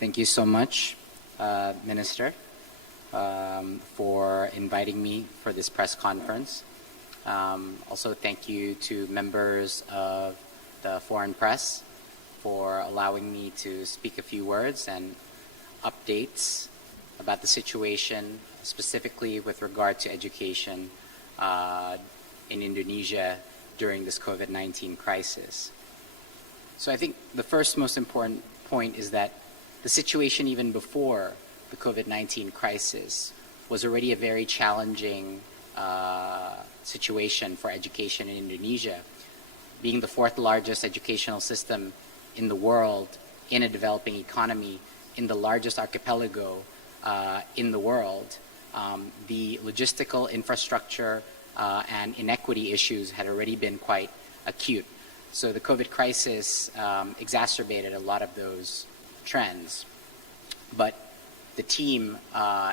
Thank you so much, Minister, for inviting me for this press conference. Also, thank you to members of the foreign press for allowing me to speak a few words and updates about the situation, specifically with regard to education in Indonesia during this COVID-19 crisis. So I think the first most important point is that the situation even before the COVID-19 crisis was already a very challenging situation for education in Indonesia. Being the fourth largest educational system in the world, in a developing economy, in the largest archipelago in the world, the logistical infrastructure and inequity issues had already been quite acute. So the COVID crisis exacerbated a lot of those trends. But the team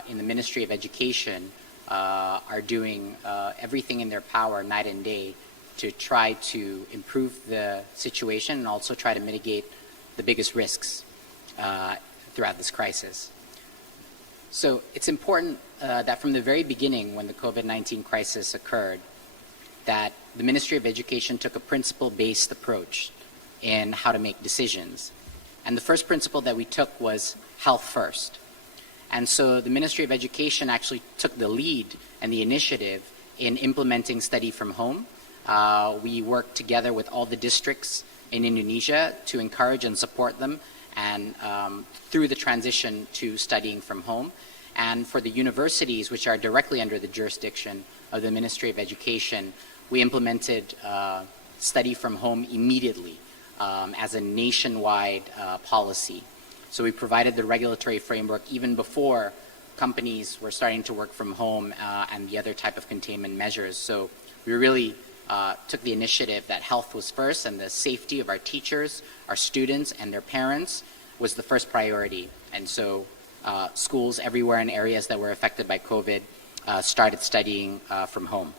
in the Ministry of Education are doing everything in their power night and day to try to improve the situation and also try to mitigate the biggest risks throughout this crisis. So it's important that from the very beginning when the COVID-19 crisis occurred, that the Ministry of Education took a principle-based approach in how to make decisions. And the first principle that we took was health first. And so the Ministry of Education actually took the lead and the initiative in implementing study from home. We worked together with all the districts in Indonesia to encourage and support them and through the transition to studying from home. And for the universities, which are directly under the jurisdiction of the Ministry of Education, we implemented study from home immediately as a nationwide policy. So we provided the regulatory framework even before companies were starting to work from home and the other type of containment measures. So we really took the initiative that health was first and the safety of our teachers, our students, and their parents was the first priority. And so schools everywhere in areas that were affected by COVID started studying from home.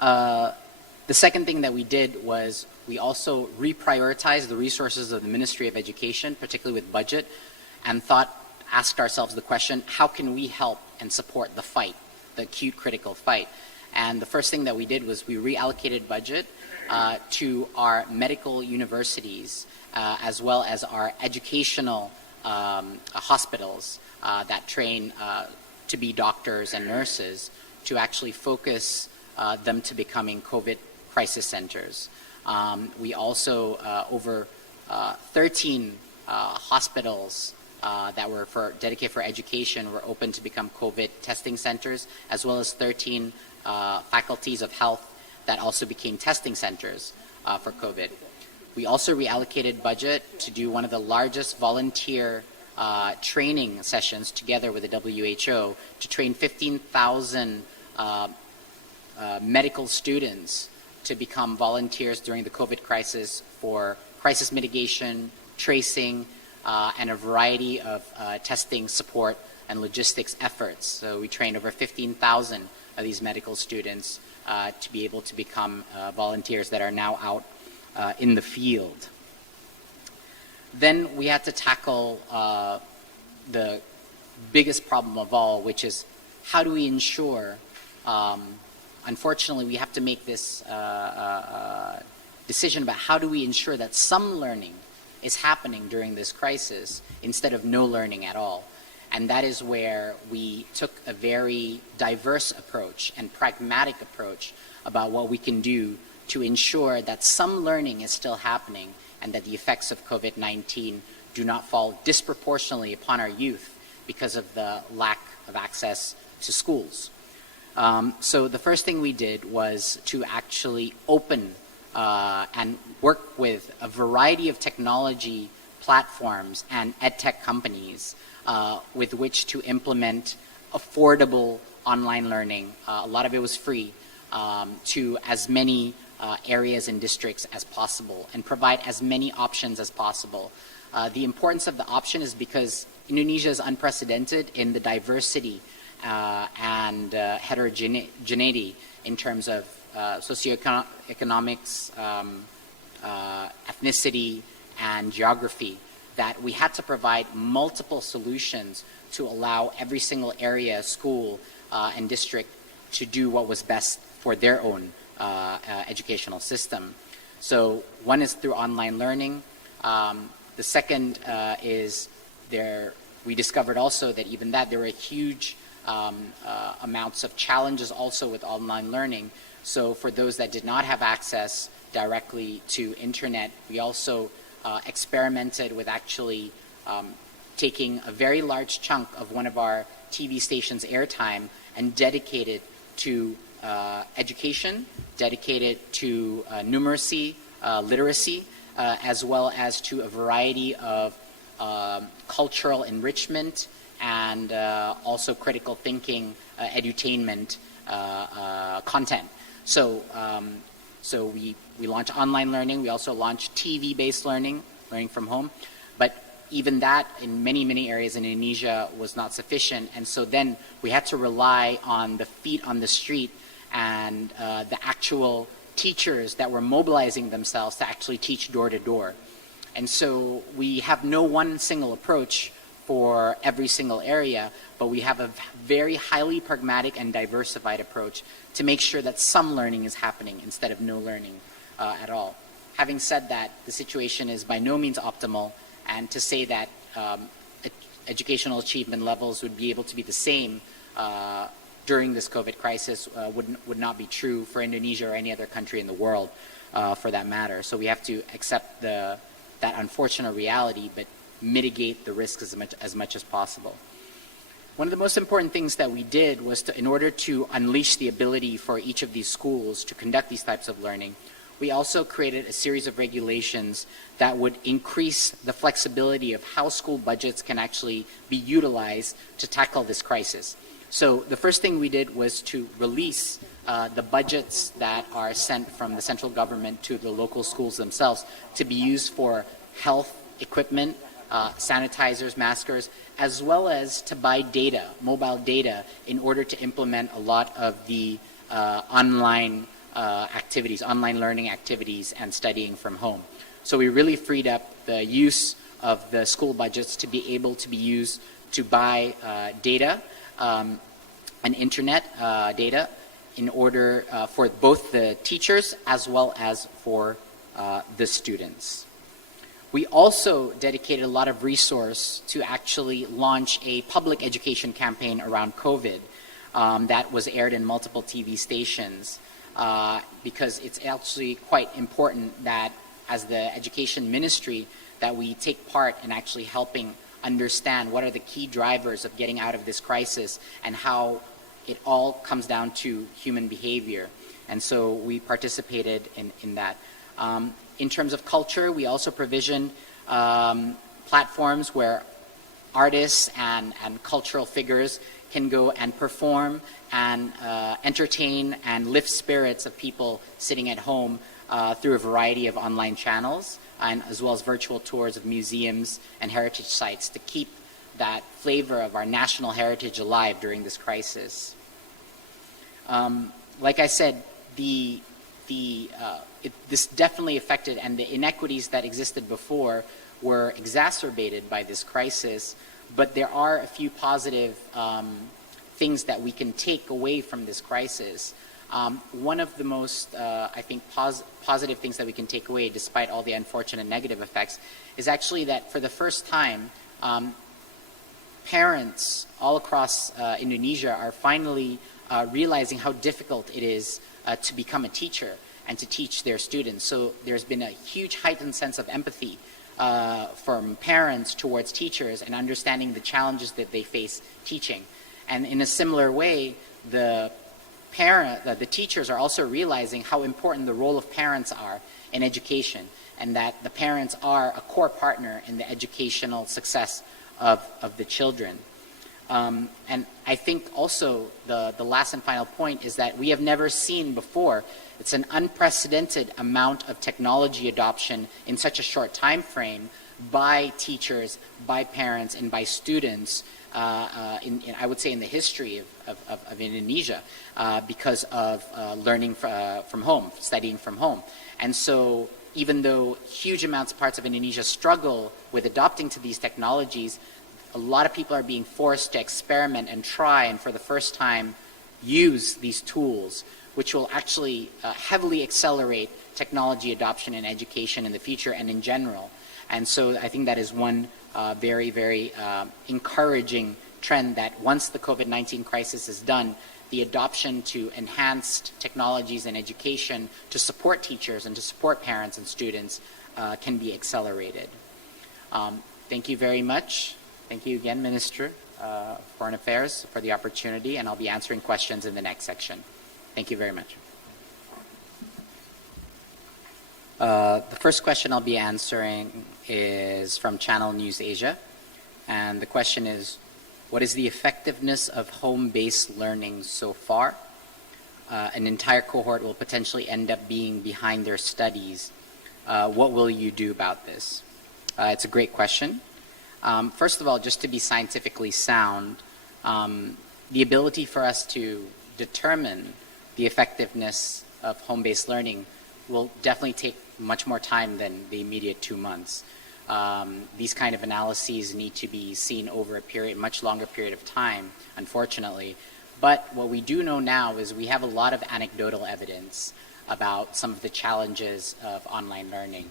The second thing that we did was we also reprioritized the resources of the Ministry of Education, particularly with budget, and asked ourselves the question, how can we help and support the fight, the acute critical fight? And the first thing that we did was we reallocated budget to our medical universities as well as our educational hospitals that train to be doctors and nurses to actually focus them to becoming COVID crisis centers. We also, over 13 hospitals that were dedicated for education were open to become COVID testing centers, as well as 13 faculties of health that also became testing centers for COVID. We also reallocated budget to do one of the largest volunteer training sessions together with the WHO to train 15,000 medical students to become volunteers during the COVID crisis for crisis mitigation, tracing, and a variety of testing support and logistics efforts. So we trained over 15,000 of these medical students to be able to become volunteers that are now out in the field. Then we had to tackle the biggest problem of all, which is how do we ensure unfortunately, we have to make this decision about how do we ensure that some learning is happening during this crisis instead of no learning at all. And that is where we took a very diverse approach and pragmatic approach about what we can do to ensure that some learning is still happening and that the effects of COVID-19 do not fall disproportionately upon our youth because of the lack of access to schools. So the first thing we did was to actually open and work with a variety of technology platforms and edtech companies with which to implement affordable online learning. A lot of it was free to as many areas and districts as possible and provide as many options as possible. The importance of the option is because Indonesia is unprecedented in the diversity and heterogeneity in terms of socioeconomics, ethnicity, and geography. that we had to provide multiple solutions to allow every single area, school, and district to do what was best for their own educational system. So one is through online learning. The second is we discovered also that even that there were huge amounts of challenges also with online learning. So for those that did not have access directly to internet, we also experimented with actually taking a very large chunk of one of our TV stations' airtime and dedicated to education, dedicated to numeracy, literacy, as well as to a variety of cultural enrichment and also critical thinking edutainment content. So we launched online learning. We also launched TV-based learning from home. But even that in many areas in Indonesia was not sufficient. And so then we had to rely on the feet on the street and the actual teachers that were mobilizing themselves to actually teach door to door. And so we have no one single approach for every single area, but we have a very highly pragmatic and diversified approach to make sure that some learning is happening instead of no learning at all. Having said that, the situation is by no means optimal, and to say that educational achievement levels would be able to be the same during this COVID crisis would not be true for Indonesia or any other country in the world for that matter. So we have to accept that unfortunate reality, but mitigate the risks as much as possible. One of the most important things that we did was in order to unleash the ability for each of these schools to conduct these types of learning, we also created a series of regulations that would increase the flexibility of how school budgets can actually be utilized to tackle this crisis. So the first thing we did was to release the budgets that are sent from the central government to the local schools themselves to be used for health equipment, sanitizers, maskers, as well as to buy data, mobile data, in order to implement a lot of the online activities, online learning activities and studying from home. So we really freed up the use of the school budgets to be able to be used to buy data and internet data in order for both the teachers as well as for the students. We also dedicated a lot of resource to actually launch a public education campaign around COVID that was aired in multiple TV stations because it's actually quite important that as the education ministry that we take part in actually helping understand what are the key drivers of getting out of this crisis and how it all comes down to human behavior. And so we participated in that. In terms of culture, we also provision platforms where artists and cultural figures can go and perform and entertain and lift spirits of people sitting at home through a variety of online channels, and as well as virtual tours of museums and heritage sites to keep that flavor of our national heritage alive during this crisis. Like I said, this definitely affected, and the inequities that existed before were exacerbated by this crisis, but there are a few positive things that we can take away from this crisis. One of the most, I think, positive things that we can take away, despite all the unfortunate negative effects, is actually that for the first time, parents all across Indonesia are finally realizing how difficult it is to become a teacher and to teach their students. So there's been a huge heightened sense of empathy from parents towards teachers and understanding the challenges that they face teaching. And in a similar way, the teachers are also realizing how important the role of parents are in education, and that the parents are a core partner in the educational success of the children. And I think also the last and final point is that we have never seen before. It's an unprecedented amount of technology adoption in such a short time frame by teachers, by parents, and by students, I would say in the history of Indonesia, because of learning from home, studying from home. And so even though huge parts of Indonesia struggle with adopting to these technologies, a lot of people are being forced to experiment and try and for the first time use these tools, which will actually heavily accelerate technology adoption in education in the future and in general. And so I think that is one very, very encouraging trend, that once the COVID-19 crisis is done, the adoption to enhanced technologies in education to support teachers and to support parents and students can be accelerated. Thank you very much. Thank you again, Minister of Foreign Affairs, for the opportunity, and I'll be answering questions in the next section. Thank you very much. The first question I'll be answering is from Channel News Asia, and the question is, what is the effectiveness of home-based learning so far? An entire cohort will potentially end up being behind their studies. What will you do about this? It's a great question. First of all, just to be scientifically sound, the ability for us to determine the effectiveness of home-based learning will definitely take much more time than the immediate 2 months. These kind of analyses need to be seen over a much longer period of time, unfortunately. But what we do know now is we have a lot of anecdotal evidence about some of the challenges of online learning.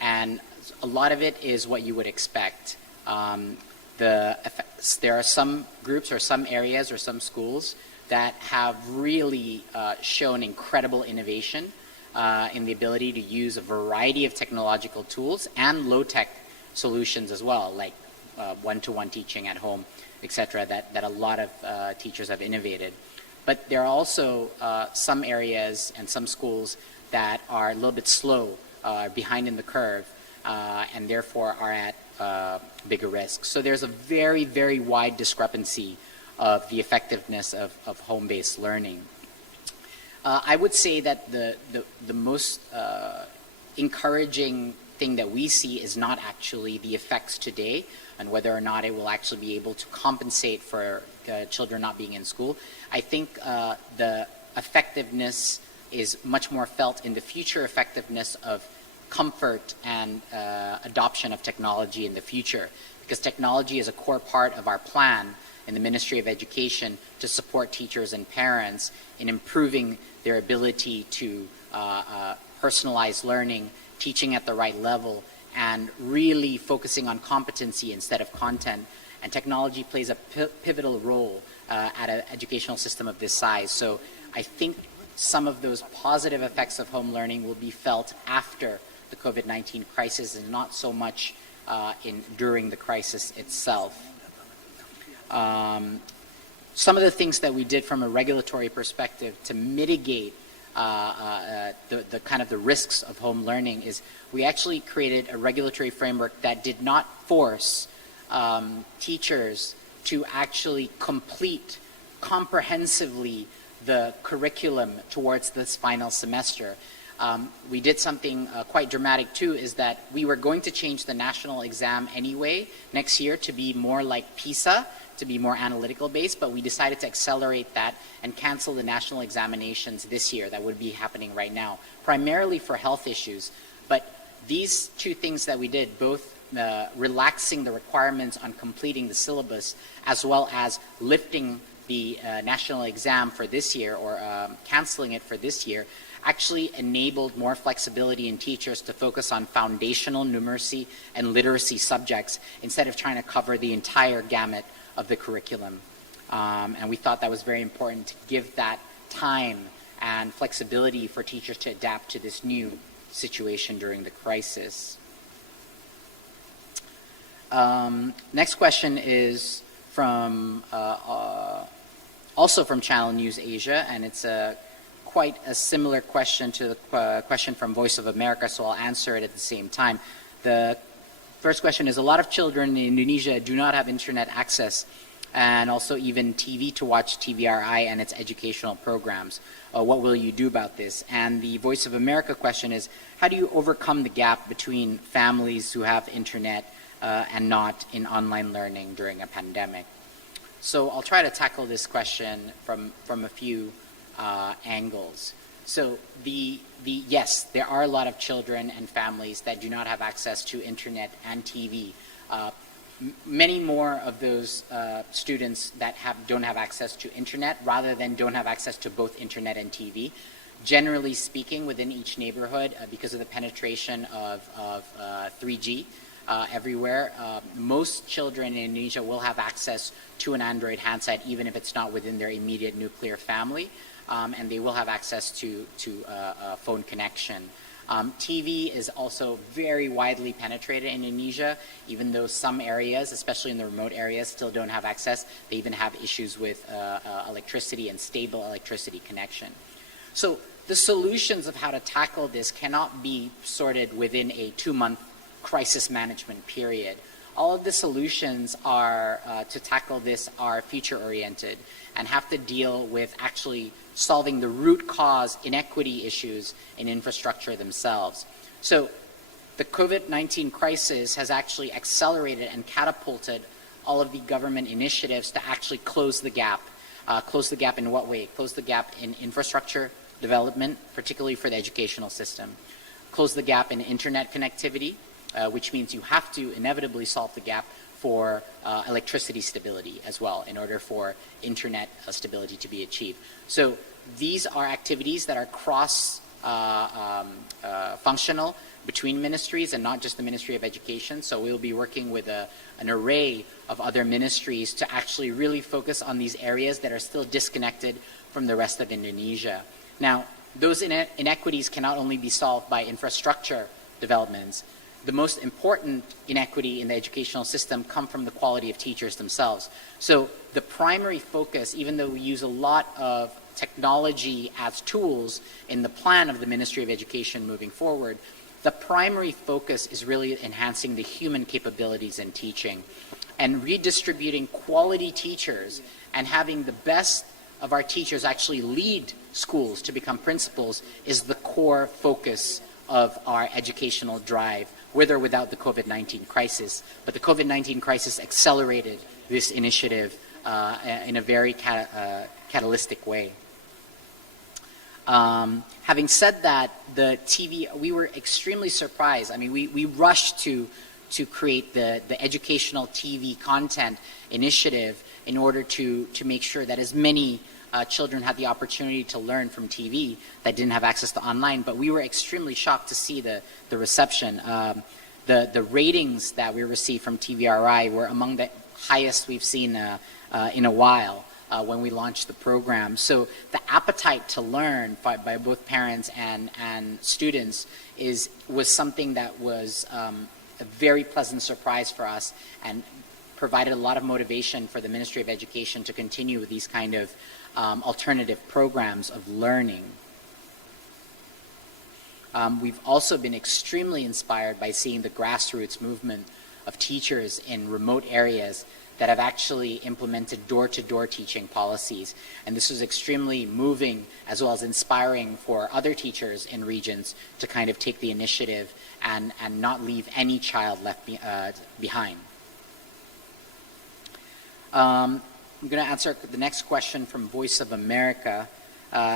And a lot of it is what you would expect. There are some groups or some areas or some schools that have really shown incredible innovation in the ability to use a variety of technological tools and low-tech solutions as well, like one-to-one teaching at home, etc., that a lot of teachers have innovated. But there are also some areas and some schools that are a little bit slow, behind in the curve, and therefore are at bigger risk. So there's a very, very wide discrepancy of the effectiveness of home-based learning. I would say that the most encouraging thing that we see is not actually the effects today and whether or not it will actually be able to compensate for children not being in school. I think the effectiveness is much more felt in the future effectiveness of comfort and adoption of technology in the future, because technology is a core part of our plan in the Ministry of Education to support teachers and parents in improving their ability to personalize learning, teaching at the right level, and really focusing on competency instead of content. And technology plays a pivotal role at an educational system of this size. So I think some of those positive effects of home learning will be felt after the COVID-19 crisis and not so much during the crisis itself. Some of the things that we did from a regulatory perspective to mitigate the kind of the risks of home learning is we actually created a regulatory framework that did not force teachers to actually complete comprehensively the curriculum towards this final semester. We did something quite dramatic too, is that we were going to change the national exam anyway next year to be more like PISA, to be more analytical based, but we decided to accelerate that and cancel the national examinations this year that would be happening right now, primarily for health issues. But these two things that we did, both relaxing the requirements on completing the syllabus as well as lifting the national exam for this year or canceling it for this year, actually enabled more flexibility in teachers to focus on foundational numeracy and literacy subjects instead of trying to cover the entire gamut of the curriculum. And we thought that was very important to give that time and flexibility for teachers to adapt to this new situation during the crisis. Next question is from also from Channel News Asia, and it's quite a similar question to the question from Voice of America, so I'll answer it at the same time. The first question is, a lot of children in Indonesia do not have internet access and also even TV to watch TVRI and its educational programs. What will you do about this? And the Voice of America question is, how do you overcome the gap between families who have internet and not in online learning during a pandemic? So I'll try to tackle this question from a few angles. So yes, there are a lot of children and families that do not have access to internet and TV. Many more of those students that don't have access to internet rather than don't have access to both internet and TV. Generally speaking, within each neighborhood, because of the penetration of 3G everywhere, most children in Indonesia will have access to an Android handset, even if it's not within their immediate nuclear family, and they will have access to a phone connection. TV is also very widely penetrated in Indonesia, even though some areas, especially in the remote areas, still don't have access. They even have issues with electricity and stable electricity connection. So the solutions of how to tackle this cannot be sorted within a 2-month crisis management period. All of the solutions are to tackle this are future-oriented and have to deal with actually solving the root cause inequity issues in infrastructure themselves. So the COVID-19 crisis has actually accelerated and catapulted all of the government initiatives to actually close the gap. Close the gap in what way? Close the gap in infrastructure development, particularly for the educational system. Close the gap in internet connectivity, which means you have to inevitably solve the gap for electricity stability as well in order for internet stability to be achieved. So these are activities that are cross-functional between ministries and not just the Ministry of Education. So we'll be working with an array of other ministries to actually really focus on these areas that are still disconnected from the rest of Indonesia. Now, those inequities cannot only be solved by infrastructure developments. The most important inequity in the educational system come from the quality of teachers themselves. So the primary focus, even though we use a lot of technology as tools in the plan of the Ministry of Education moving forward, the primary focus is really enhancing the human capabilities in teaching and redistributing quality teachers and having the best of our teachers actually lead schools to become principals is the core focus of our educational drive, with or without the COVID-19 crisis. But the COVID-19 crisis accelerated this initiative in a very catalytic way. Having said that, the TV, we were extremely surprised. I mean, we rushed to create the educational TV content initiative in order to make sure that as many children had the opportunity to learn from TV that didn't have access to online, but we were extremely shocked to see the reception. The ratings that we received from TVRI were among the highest we've seen in a while when we launched the program. So the appetite to learn by both parents and students was something that was a very pleasant surprise for us and provided a lot of motivation for the Ministry of Education to continue with these kind of alternative programs of learning. We've also been extremely inspired by seeing the grassroots movement of teachers in remote areas that have actually implemented door-to-door teaching policies. And this was extremely moving as well as inspiring for other teachers in regions to kind of take the initiative and not leave any child left behind. I'm going to answer the next question from Voice of America.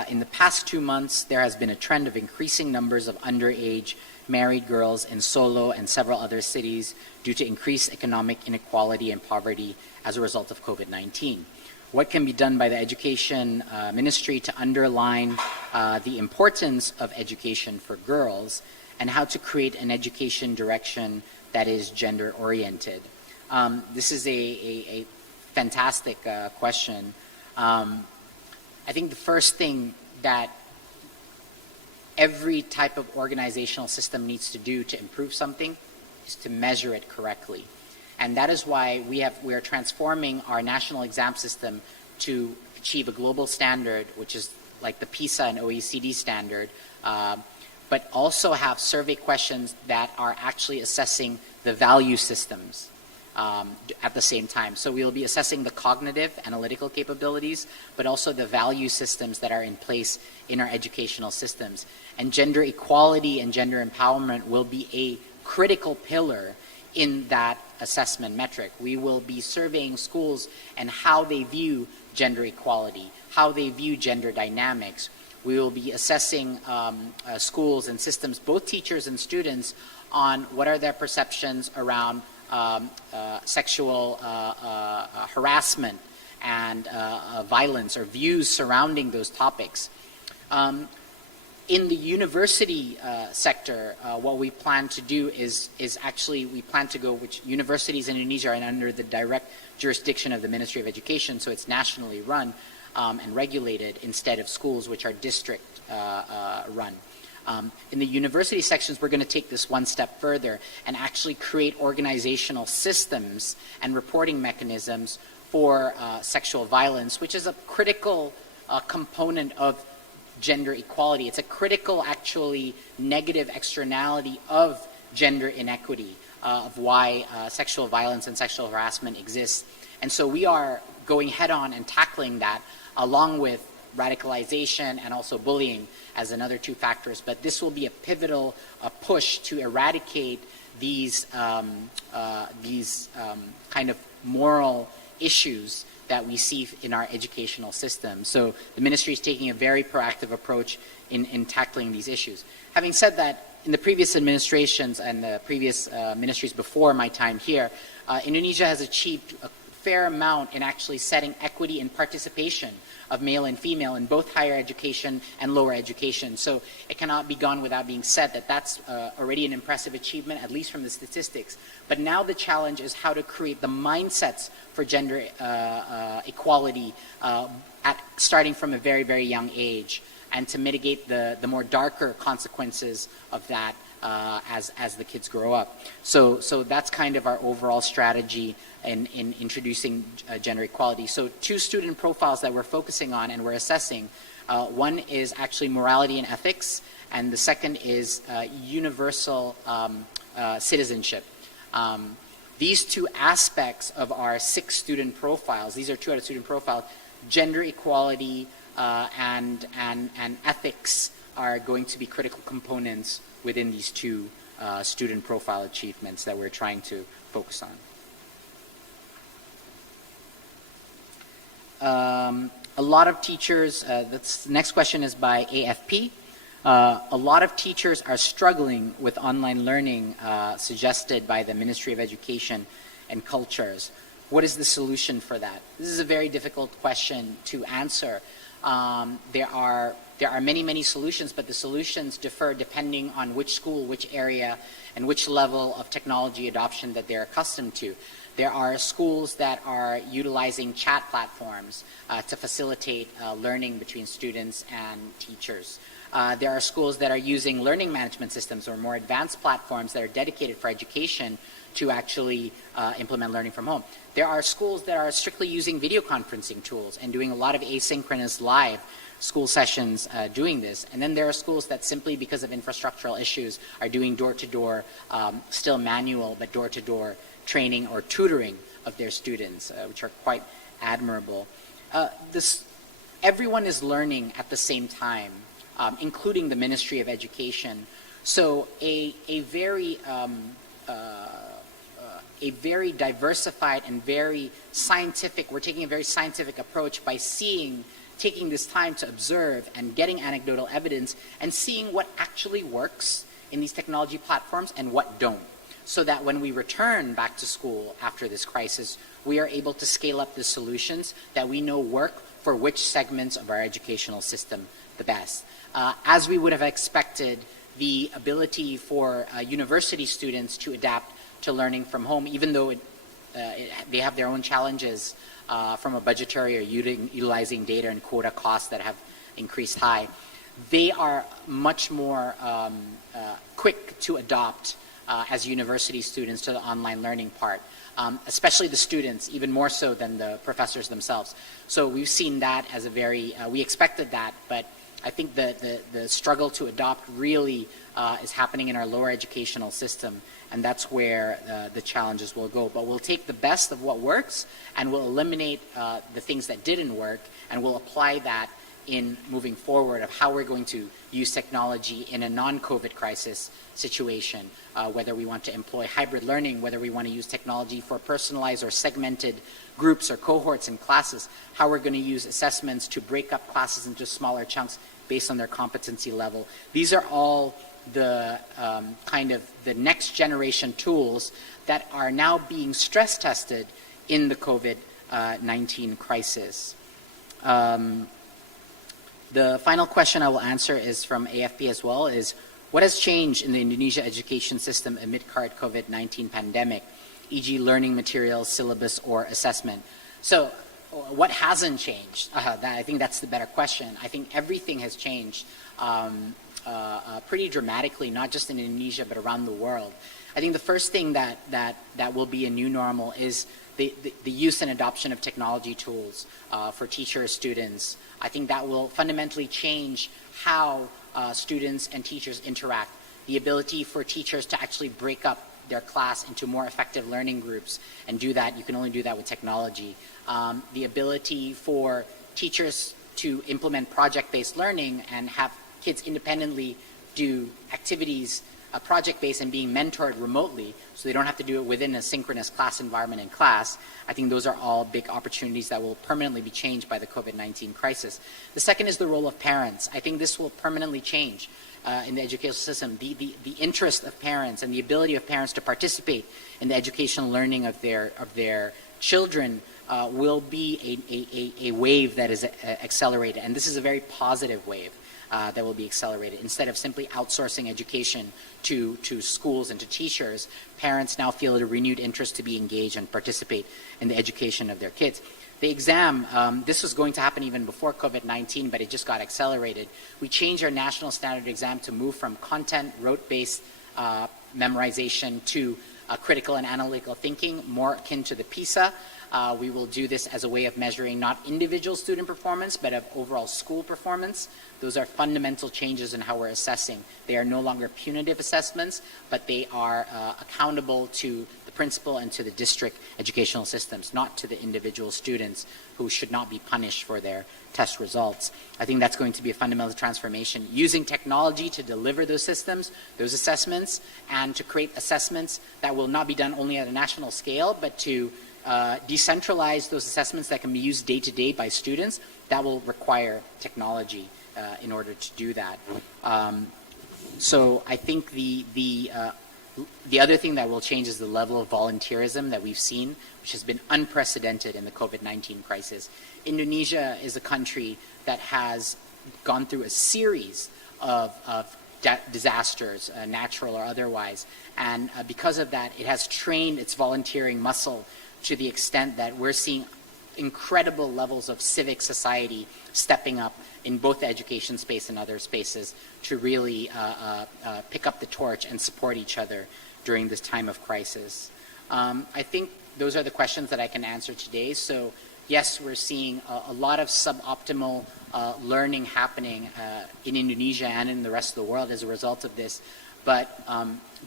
In the past 2 months, there has been a trend of increasing numbers of underage married girls in Solo and several other cities due to increased economic inequality and poverty as a result of COVID-19. What can be done by the Education Ministry to underline the importance of education for girls and how to create an education direction that is gender-oriented? This is a fantastic question. I think the first thing that every type of organizational system needs to do to improve something is to measure it correctly. And that is why we are transforming our national exam system to achieve a global standard, which is like the PISA and OECD standard, but also have survey questions that are actually assessing the value systems at the same time. So we will be assessing the cognitive, analytical capabilities, but also the value systems that are in place in our educational systems. And gender equality and gender empowerment will be a critical pillar in that assessment metric. We will be surveying schools and how they view gender equality, how they view gender dynamics, We will be assessing schools and systems, both teachers and students, on what are their perceptions around sexual harassment and violence, or views surrounding those topics. In the university sector, what we plan to do is actually, we plan to go, which universities in Indonesia are under the direct jurisdiction of the Ministry of Education, so it's nationally run and regulated, instead of schools, which are district run. In the university sections, we're going to take this one step further and actually create organizational systems and reporting mechanisms for sexual violence, which is a critical component of gender equality. It's a critical, actually, negative externality of gender inequity, of why sexual violence and sexual harassment exists. And so we are going head on and tackling that, along with radicalization and also bullying as another two factors. But this will be a pivotal push to eradicate these kind of moral issues that we see in our educational system. So the ministry is taking a very proactive approach in tackling these issues. Having said that, in the previous administrations and the previous ministries before my time here, Indonesia has achieved a fair amount in actually setting equity and participation of male and female in both higher education and lower education. So it cannot be gone without being said that that's already an impressive achievement, at least from the statistics. But now the challenge is how to create the mindsets for gender equality starting from a very, very young age, and to mitigate the more darker consequences of that as the kids grow up. So that's kind of our overall strategy in introducing gender equality. So two student profiles that we're focusing on and we're assessing. One is actually morality and ethics, and the second is universal citizenship. These two aspects of our 6 student profiles, these are 2 out of student profiles, gender equality and ethics are going to be critical components within these 2 student profile achievements that we're trying to focus on. A lot of teachers, the next question is by AFP. A lot of teachers are struggling with online learning suggested by the Ministry of Education and Cultures. What is the solution for that? This is a very difficult question to answer. There are many solutions, but the solutions differ depending on which school, which area, and which level of technology adoption that they're accustomed to. There are schools that are utilizing chat platforms to facilitate learning between students and teachers. There are schools that are using learning management systems or more advanced platforms that are dedicated for education to actually implement learning from home. There are schools that are strictly using video conferencing tools and doing a lot of asynchronous live school sessions doing this. And then there are schools that simply because of infrastructural issues are doing door-to-door, still manual, but door-to-door training or tutoring of their students, which are quite admirable. Everyone is learning at the same time, including the Ministry of Education. So a very diversified and very scientific, we're taking a very scientific approach by taking this time to observe and getting anecdotal evidence and seeing what actually works in these technology platforms and what don't, so that when we return back to school after this crisis, we are able to scale up the solutions that we know work for which segments of our educational system the best. As we would have expected, the ability for university students to adapt to learning from home, even though they have their own challenges from a budgetary or utilizing data and quota costs that have increased high, they are much more quick to adopt as university students to the online learning part, especially the students, even more so than the professors themselves. So we've seen that as a very, we expected that, but I think the struggle to adopt really is happening in our lower educational system, and that's where the challenges will go. But we'll take the best of what works, and we'll eliminate the things that didn't work, and we'll apply that in moving forward of how we're going to use technology in a non-COVID crisis situation, whether we want to employ hybrid learning, whether we want to use technology for personalized or segmented groups or cohorts and classes, how we're going to use assessments to break up classes into smaller chunks based on their competency level. These are all the kind of the next generation tools that are now being stress tested in the COVID-19 crisis. The final question I will answer is from AFP as well, is what has changed in the Indonesia education system amid current COVID-19 pandemic, e.g. learning materials, syllabus, or assessment? So what hasn't changed? I think that's the better question. I think everything has changed pretty dramatically, not just in Indonesia, but around the world. I think the first thing that will be a new normal is the use and adoption of technology tools for teachers, students. I think that will fundamentally change how students and teachers interact. The ability for teachers to actually break up their class into more effective learning groups and do that, you can only do that with technology. The ability for teachers to implement project-based learning and have kids independently do activities project-based and being mentored remotely, so they don't have to do it within a synchronous class environment in class. I think those are all big opportunities that will permanently be changed by the COVID-19 crisis. The second is the role of parents. I think this will permanently change in the educational system. The interest of parents and the ability of parents to participate in the educational learning of their children will be a wave that is accelerated, and this is a very positive wave. That will be accelerated. Instead of simply outsourcing education to schools and to teachers, parents now feel a renewed interest to be engaged and participate in the education of their kids. The exam, this was going to happen even before COVID-19, but it just got accelerated. We changed our national standard exam to move from content, rote-based memorization to critical and analytical thinking, more akin to the PISA. We will do this as a way of measuring not individual student performance, but of overall school performance. Those are fundamental changes in how we're assessing. They are no longer punitive assessments, but they are accountable to the principal and to the district educational systems, not to the individual students who should not be punished for their test results. I think that's going to be a fundamental transformation, using technology to deliver those systems, those assessments, and to create assessments that will not be done only at a national scale, but to decentralize those assessments that can be used day to day by students. That will require technology in order to do that. So I think the other thing that will change is the level of volunteerism that we've seen, which has been unprecedented in the COVID-19 crisis. Indonesia is a country that has gone through a series of disasters, natural or otherwise, and because of that, it has trained its volunteering muscle to the extent that we're seeing incredible levels of civic society stepping up in both the education space and other spaces to really pick up the torch and support each other during this time of crisis. I think those are the questions that I can answer today. So yes, we're seeing a lot of suboptimal learning happening in Indonesia and in the rest of the world as a result of this, but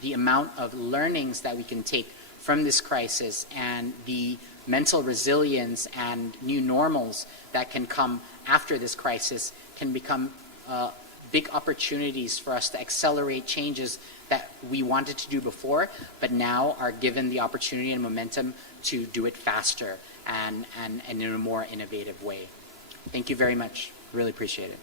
the amount of learnings that we can take from this crisis and the mental resilience and new normals that can come after this crisis can become big opportunities for us to accelerate changes that we wanted to do before, but now are given the opportunity and momentum to do it faster and in a more innovative way. Thank you very much. Really appreciate it.